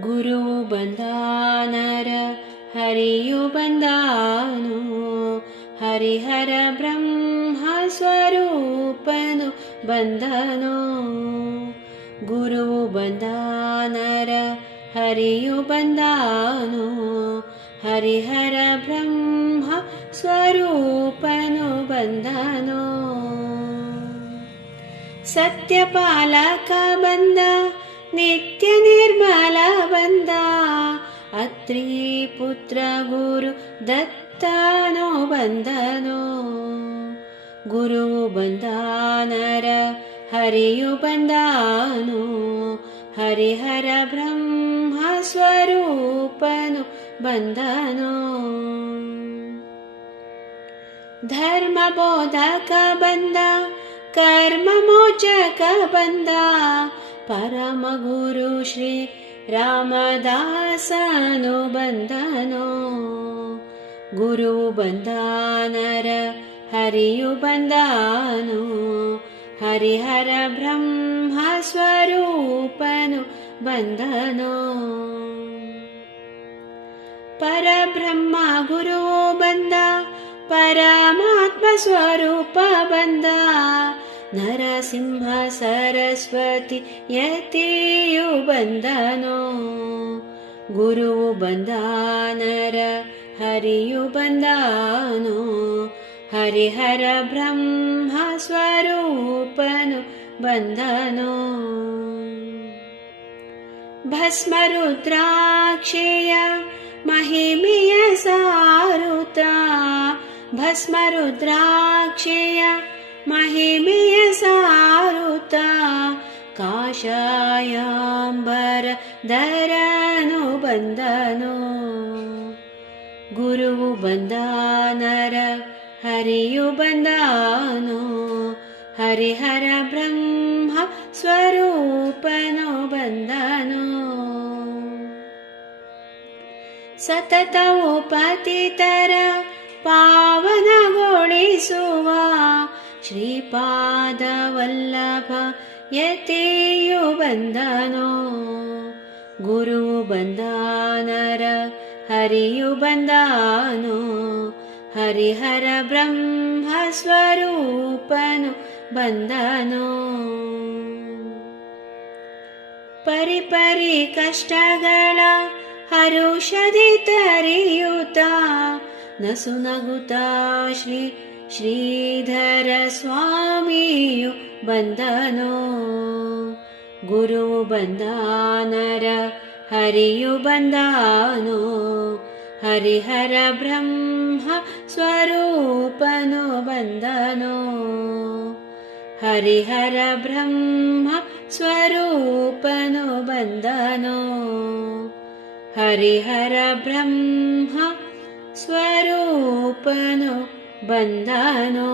ಗುರುವು ಬಂದಾನರ ಹರಿಯು ಬಂದಾನು, ಹರಿಹರ ಬ್ರಹ್ಮ ಸ್ವರೂಪನು ಬಂದನು. ಗುರುವು ಬಂದಾನರ ಹರಿಯು ಬಂದಾನು, ಹರಿಹರ ಬ್ರಹ್ಮ ಸ್ವರೂಪನು ಬಂದನು. ಸತ್ಯಪಾಲಕ ಬಂದ, ನಿತ್ಯ ನಿರ್ಮಲ ಬಂದ, ಅತ್ರಿ ಪುತ್ರ ಗುರು ದತ್ತನು ಬಂದನು. ಗುರುವು ಬಂದಾನರ ಹರಿಯು ಬಂದಾನು, ಹರಿಹರ ಬ್ರಹ್ಮ ಸ್ವರೂಪನು ಬಂದನು. ಧರ್ಮ ಬೋಧಕ ಬಂದ, ಕರ್ಮ ಮೋಚಕ ಬಂದ, ಪರಮ ಗುರು ಶ್ರೀ ರಾಮದಾಸನು ಬಂದನು. ಗುರುವು ಬಂದಾನರ ಹರಿಯು ಬಂದಾನು, ಹರಿಹರ ಬ್ರಹ್ಮ ಸ್ವರೂಪನು ಬಂದನು. ಪರಬ್ರಹ್ಮ ಗುರುವು ಬಂದ, ಪರಮಾತ್ಮ ಸ್ವರೂಪ ಬಂದ, ನರಸಿಂಹ ಸರಸ್ವತಿ ಯತಿಯು ಬಂದನು. ಗುರುವು ಬಂದಾನರ ಹರಿಯು ಬಂದಾನು, ಹರಿಹರ ಬ್ರಹ್ಮ ಸ್ವರೂಪನು ಬಂದನು. ಭಸ್ಮ ರುದ್ರಾಕ್ಷಿಯ ಮಹಿಮೆಯ ಸಾರುತ್ತ, ಭಸ್ಮ ರುದ್ರಾಕ್ಷಿಯ ಮಹಿಮೆಯ ಸಾರುತ್ತ, ಕಾಷಾಯಾಂಬರ ಧರನು ಬಂದನು. ಗುರುವು ಬಂದಾನರ ಹರಿಯು ಬಂದಾನು, ಹರಿಹರ ಬ್ರಹ್ಮ ಸ್ವರೂಪನು ಬಂದನು. ಸತತವು ಪತಿತರ ಪಾವನಗೊಳಿಸುವ, ಶ್ರೀಪಾದ ವಲ್ಲಭ ಯತಿಯು ಬಂದನು. ಗುರುವು ಬಂದಾನರ ಹರಿಯು ಬಂದಾನು, ಹರಿಹರ ಬ್ರಹ್ಮ ಸ್ವರೂಪನು ಬಂದನು. ಪರಿಪರಿ ಕಷ್ಟಗಳ ಹರುಷದಿ ತರಿಯುತ್ತ, ನಸು ನಗುತ್ತಾ ಶ್ರೀ ಶ್ರೀಧರ ಸ್ವಾಮಿಯು ಬಂದನು. ಗುರುವು ಬಂದಾನರ ಹರಿಯು ಬಂದಾನು, ಹರಿಹರ ಬ್ರಹ್ಮ ಸ್ವರೂಪನು ಬಂದನು. ಹರಿಹರ ಬ್ರಹ್ಮ ಸ್ವರೂಪನು ಬಂದನು, ಹರಿಹರ ಬ್ರಹ್ಮ ಸ್ವರೂಪನು ಬಂದನು.